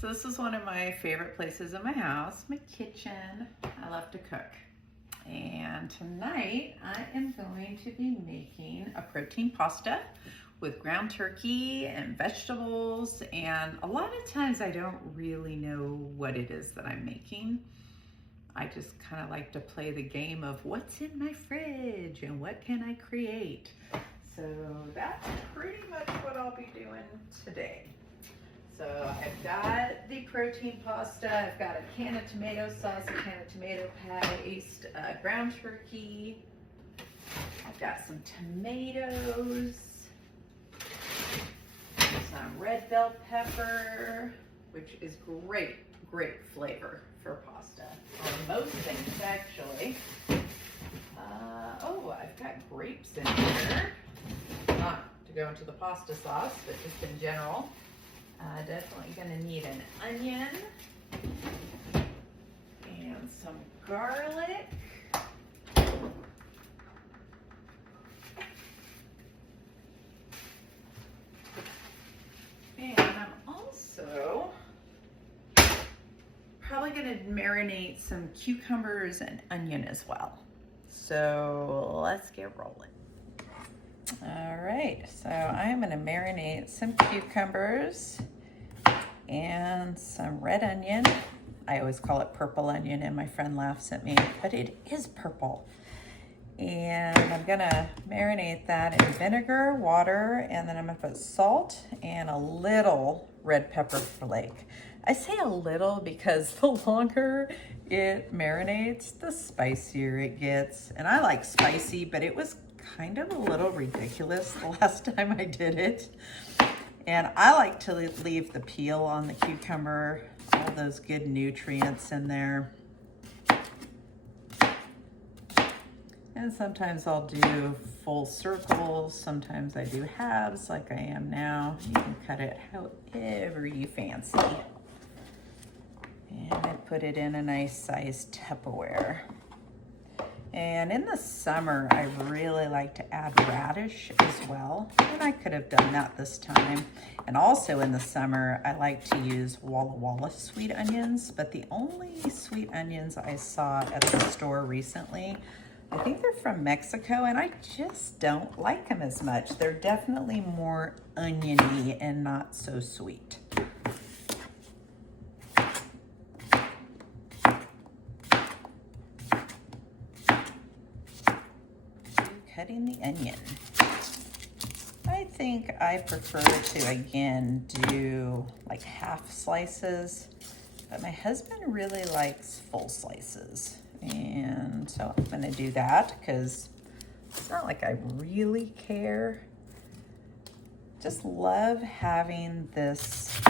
So this is one of my favorite places in my house, my kitchen. I love to cook. And tonight I am going to be making a protein pasta with ground turkey and vegetables. And a lot of times I don't really know what it is that I'm making. I just kind of like to play the game of what's in my fridge and what can I create. So that's pretty much what I'll be doing today. So I've got the protein pasta, I've got a can of tomato sauce, a can of tomato paste, ground turkey, I've got some tomatoes, some red bell pepper, which is great flavor for pasta, or most things actually. Oh, I've got grapes in here, not to go into the pasta sauce, but just in general. Definitely gonna need an onion and some garlic. And I'm also probably gonna marinate some cucumbers and onion as well. So let's get rolling. All right, so I am gonna marinate some cucumbers and some red onion. I always call it purple onion and my friend laughs at me, but it is purple. And I'm gonna marinate that in vinegar, water, and then I'm gonna put salt and a little red pepper flake. I say a little because the longer it marinates, the spicier it gets. And I like spicy, but it was kind of a little ridiculous the last time I did it. And I like to leave the peel on the cucumber, all those good nutrients in there. And sometimes I'll do full circles, sometimes I do halves like I am now. You can cut it however you fancy. And I put it in a nice sized Tupperware. And in the summer, I really like to add radish as well. And I could have done that this time. And also in the summer, I like to use Walla Walla sweet onions, but the only sweet onions I saw at the store recently, I think they're from Mexico, and I just don't like them as much. They're definitely more oniony and not so sweet. Cutting the onion. I think I prefer to, again, do like half slices, but my husband really likes full slices. And so I'm gonna do that because it's not like I really care. Just love having this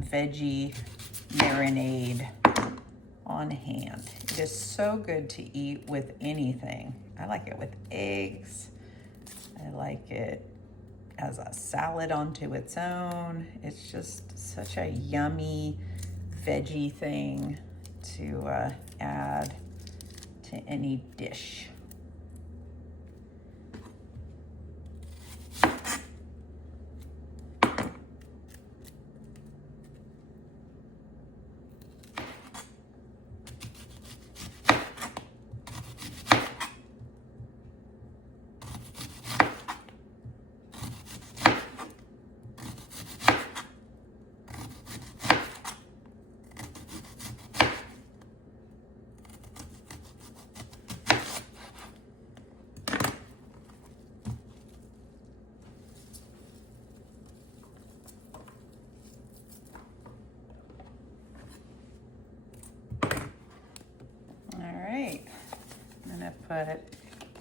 veggie marinade on hand. It is so good to eat with anything. I like it with eggs. I like it as a salad onto its own. It's just such a yummy veggie thing to add to any dish. Put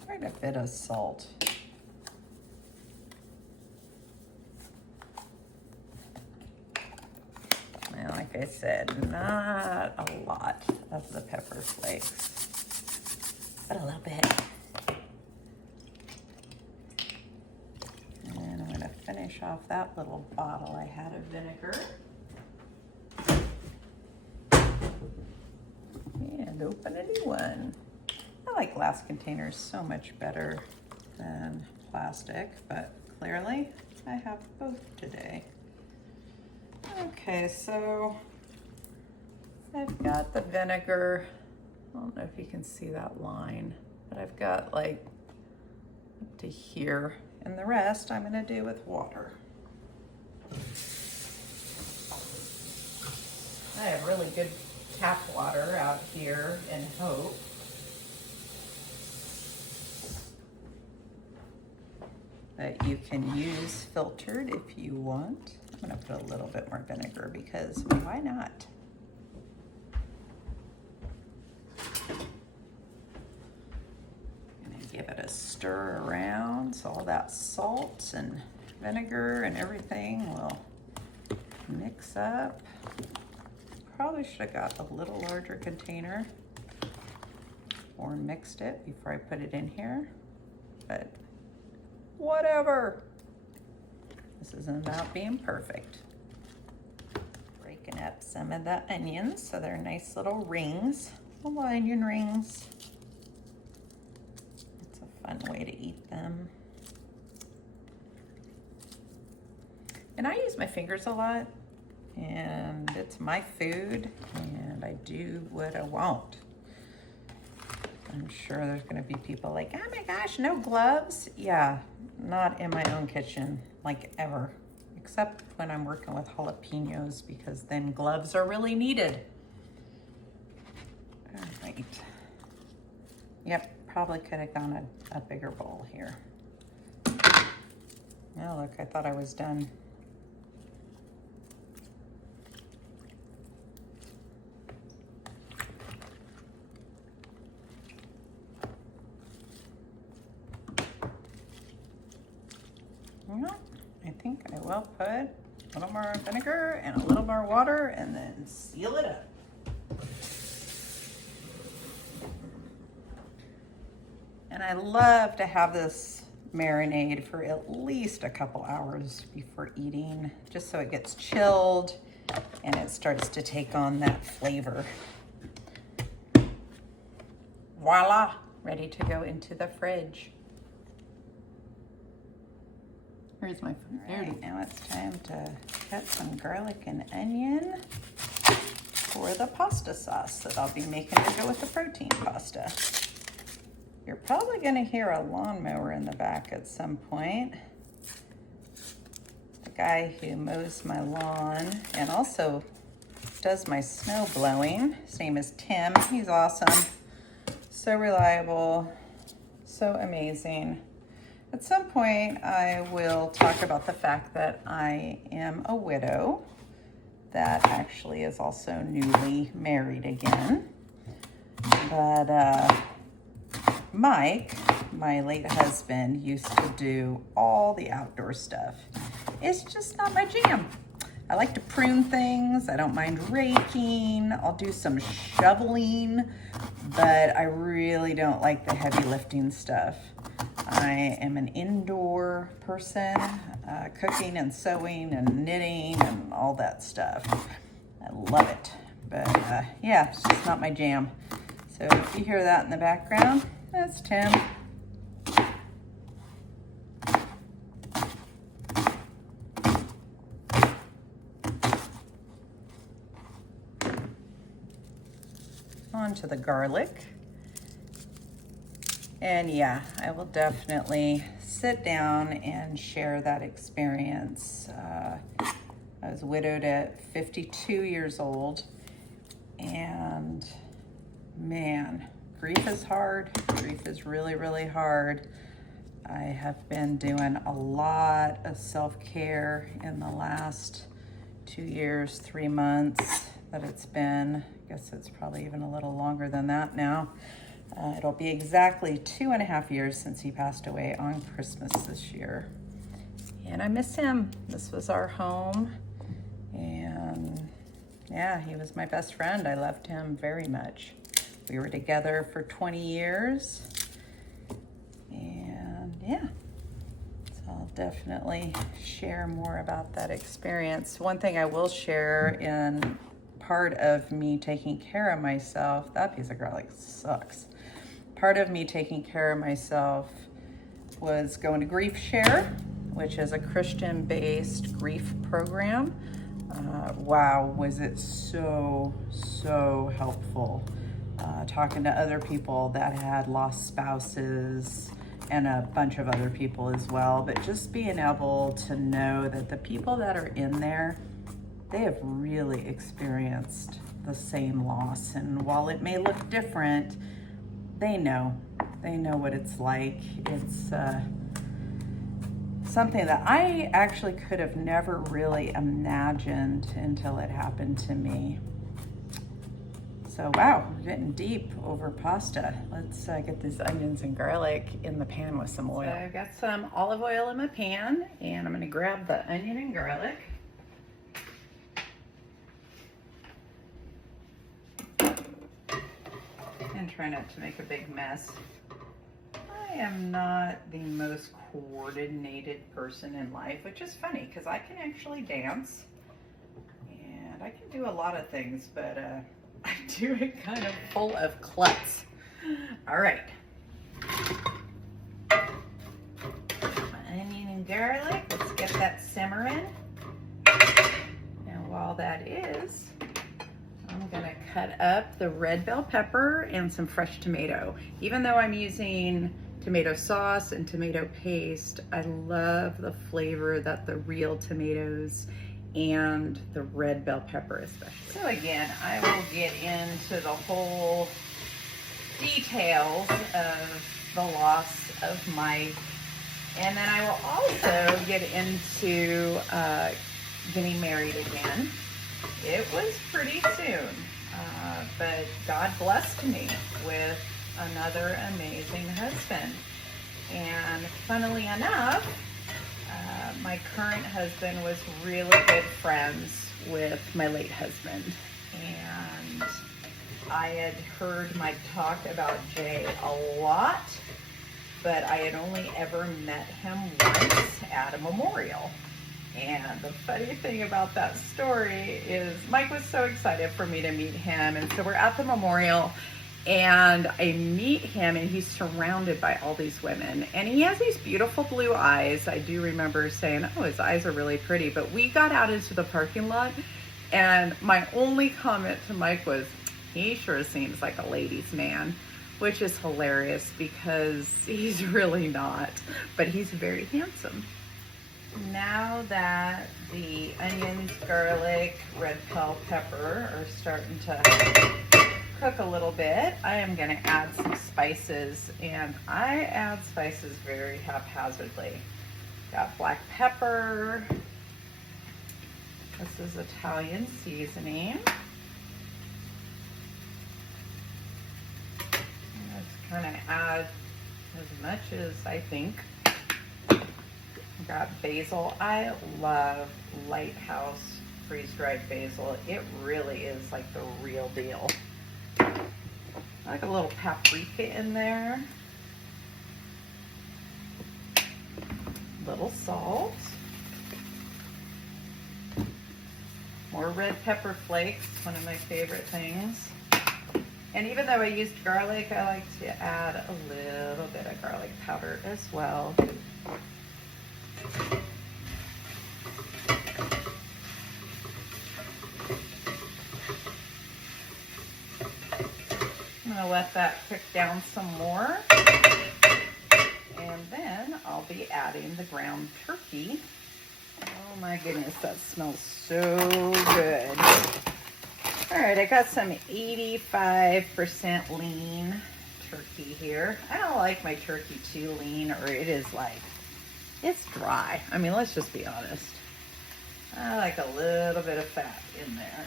quite a bit of salt. And like I said, not a lot of the pepper flakes, but a little bit. And I'm gonna finish off that little bottle I had of vinegar. And open a new one. I like glass containers so much better than plastic, but clearly I have both today. Okay, so I've got the vinegar. I don't know if you can see that line, but I've got like up to here, and the rest I'm gonna do with water. I have really good tap water out here in Hope. But you can use filtered if you want. I'm gonna put a little bit more vinegar because why not? Give it a stir around so all that salt and vinegar and everything will mix up. Probably should have got a little larger container or mixed it before I put it in here, but whatever. This isn't about being perfect. Breaking up some of the onions so they're nice little rings, little onion rings. Fun way to eat them. And I use my fingers a lot, and it's my food, and I do what I want. I'm sure there's gonna be people like, oh my gosh, no gloves? Yeah, not in my own kitchen, like ever, except when I'm working with jalapenos, because then gloves are really needed. All right. Yep. Probably could have gone a bigger bowl here. Oh, look, I thought I was done. Well, I think I will put a little more vinegar and a little more water and then seal it up. And I love to have this marinade for at least a couple hours before eating, just so it gets chilled and it starts to take on that flavor. Voila, ready to go into the fridge. Here's my food. All right, now it's time to cut some garlic and onion for the pasta sauce that I'll be making to go with the protein pasta. You're probably gonna hear a lawnmower in the back at some point. The guy who mows my lawn and also does my snow blowing, his name is Tim. He's awesome, so reliable, so amazing. At some point, I will talk about the fact that I am a widow that actually is also newly married again. But Mike, my late husband, used to do all the outdoor stuff. It's just not my jam. I like to prune things. I don't mind raking. I'll do some shoveling, but I really don't like the heavy lifting stuff. I am an indoor person, cooking and sewing and knitting and all that stuff. I love it, but yeah, it's just not my jam. So if you hear that in the background, that's Tim. On to the garlic. And yeah, I will definitely sit down and share that experience. I was widowed at 52 years old, and man, grief is hard. Grief is really, really hard. I have been doing a lot of self-care in the last 2 years, 3 months that it's been. I guess it's probably even a little longer than that now. It'll be exactly 2.5 years since he passed away on Christmas this year. And I miss him. This was our home. And yeah, he was my best friend. I loved him very much. We were together for 20 years. And yeah, so I'll definitely share more about that experience. One thing I will share in part of me taking care of myself, that piece of garlic sucks. Part of me taking care of myself was going to Grief Share, which is a Christian-based grief program. Wow, was it so helpful. Talking to other people that had lost spouses and a bunch of other people as well, but just being able to know that the people that are in there, they have really experienced the same loss. And while it may look different, they know what it's like. It's something that I actually could have never really imagined until it happened to me. So wow, we're getting deep over pasta. Let's get these onions and garlic in the pan with some oil. So I've got some olive oil in my pan, and I'm gonna grab the onion and garlic. And try not to make a big mess. I am not the most coordinated person in life, which is funny because I can actually dance and I can do a lot of things, but I do it kind of full of klutz. All right. Onion and garlic, let's get that simmering. And while that is, I'm gonna cut up the red bell pepper and some fresh tomato. Even though I'm using tomato sauce and tomato paste, I love the flavor that the real tomatoes and the red bell pepper especially. So again, I will get into the whole details of the loss of Mike, and then I will also get into getting married again. It was pretty soon, but God blessed me with another amazing husband. And funnily enough, my current husband was really good friends with my late husband. And I had heard Mike talk about Jay a lot, but I had only ever met him once at a memorial. And the funny thing about that story is Mike was so excited for me to meet him. And so we're at the memorial and I meet him and he's surrounded by all these women. And he has these beautiful blue eyes. I do remember saying, oh, his eyes are really pretty. But we got out into the parking lot and my only comment to Mike was, he sure seems like a ladies' man, which is hilarious because he's really not, but he's very handsome. Now that the onions, garlic, red bell pepper are starting to cook a little bit, I am going to add some spices, and I add spices very haphazardly. Got black pepper. This is Italian seasoning. Let's kind of add as much as I think. Got basil. I love Lighthouse freeze-dried basil. It really is like the real deal. I like a little paprika in there. Little salt. More red pepper flakes, one of my favorite things. And even though I used garlic, I like to add a little bit of garlic powder as well. I'm going to let that cook down some more. And then I'll be adding the ground turkey. Oh my goodness, that smells so good. All right, I got some 85% lean turkey here. I don't like my turkey too lean, or it is like, it's dry. I mean, let's just be honest. I like a little bit of fat in there.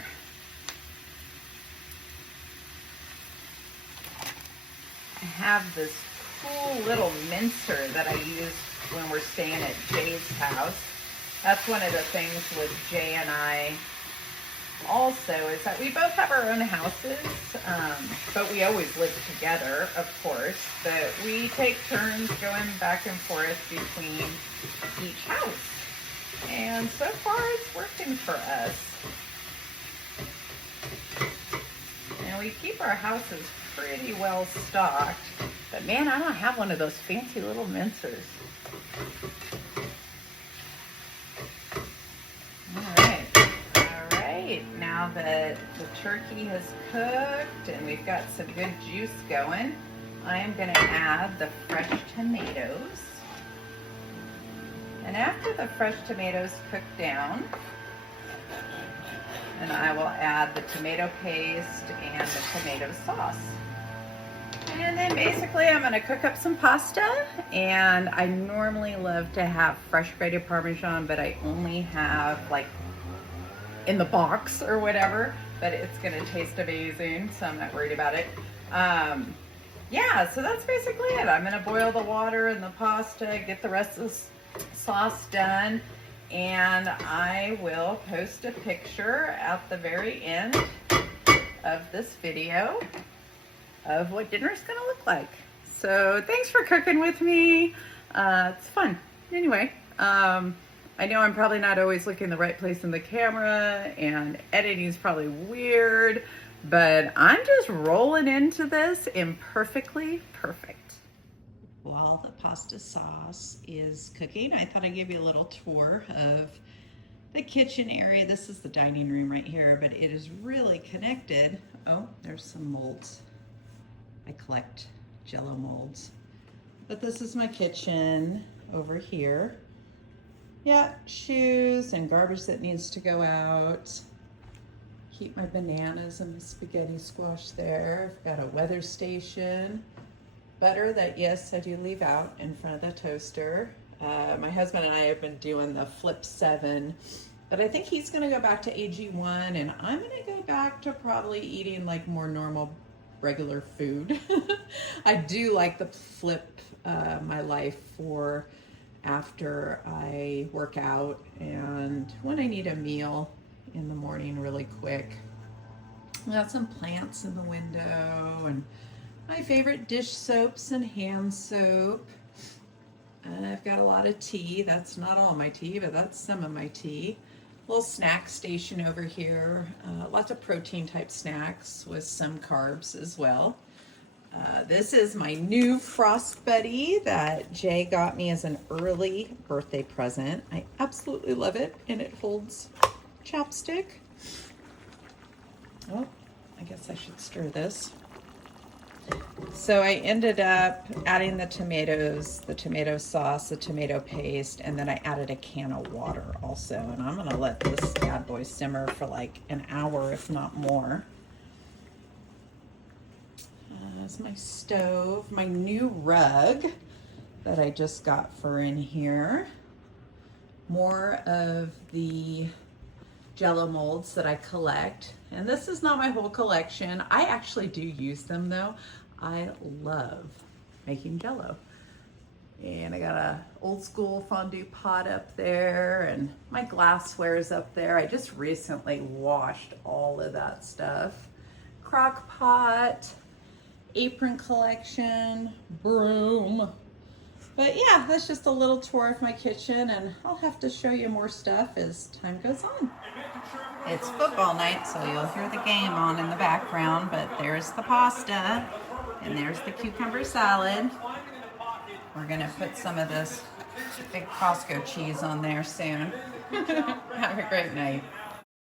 I have this cool little mincer that I use when we're staying at Jay's house. That's one of the things with Jay and I also, is that we both have our own houses, but we always live together, of course, but we take turns going back and forth between each house. And so far it's working for us. And we keep our houses pretty well stocked, but man, I don't have one of those fancy little mincers. now that the turkey has cooked and we've got some good juice going, I am going to add the fresh tomatoes. And after the fresh tomatoes cook down, then I will add the tomato paste and the tomato sauce. And then basically I'm going to cook up some pasta, and I normally love to have fresh grated Parmesan, but I only have like in the box or whatever, but it's going to taste amazing, so I'm not worried about it. Yeah, so that's basically it. I'm going to boil the water and the pasta, get the rest of the sauce done, and I will post a picture at the very end of this video of what dinner's gonna look like. So thanks for cooking with me. It's fun. Anyway, I know I'm probably not always looking the right place in the camera, and editing is probably weird, but I'm just rolling into this imperfectly perfect. While the pasta sauce is cooking, I thought I'd give you a little tour of the kitchen area. This is the dining room right here, but it is really connected. Oh, there's some molds. I collect Jello molds. But this is my kitchen over here. Yeah, shoes and garbage that needs to go out. Keep my bananas and my spaghetti squash there. I've got a weather station. Butter that, yes, I do leave out in front of the toaster. My husband and I have been doing the Flip 7, but I think he's gonna go back to AG1, and I'm gonna go back to probably eating like more normal, regular food. I do like the Flip my life for after I work out and when I need a meal in the morning really quick. I got some plants in the window and my favorite dish soaps and hand soap. I've got a lot of tea. That's not all my tea, but that's some of my tea. Little snack station over here. Lots of protein type snacks with some carbs as well. This is my new Frost Buddy that Jay got me as an early birthday present. I absolutely love it, and it holds chapstick. Oh, I guess I should stir this. So I ended up adding the tomatoes, the tomato sauce, the tomato paste, and then I added a can of water also. And I'm gonna let this bad boy simmer for like an hour, if not more. That's my stove, my new rug that I just got for in here. More of the Jello molds that I collect. And this is not my whole collection. I actually do use them though. I love making Jello. And I got a old school fondue pot up there, and my glassware is up there. I just recently washed all of that stuff. Crock pot, apron collection, broom. But yeah, that's just a little tour of my kitchen, and I'll have to show you more stuff as time goes on. It's football night, so you'll hear the game on in the background, but there's the pasta, and there's the cucumber salad. We're gonna put some of this big Costco cheese on there soon. Have a great night.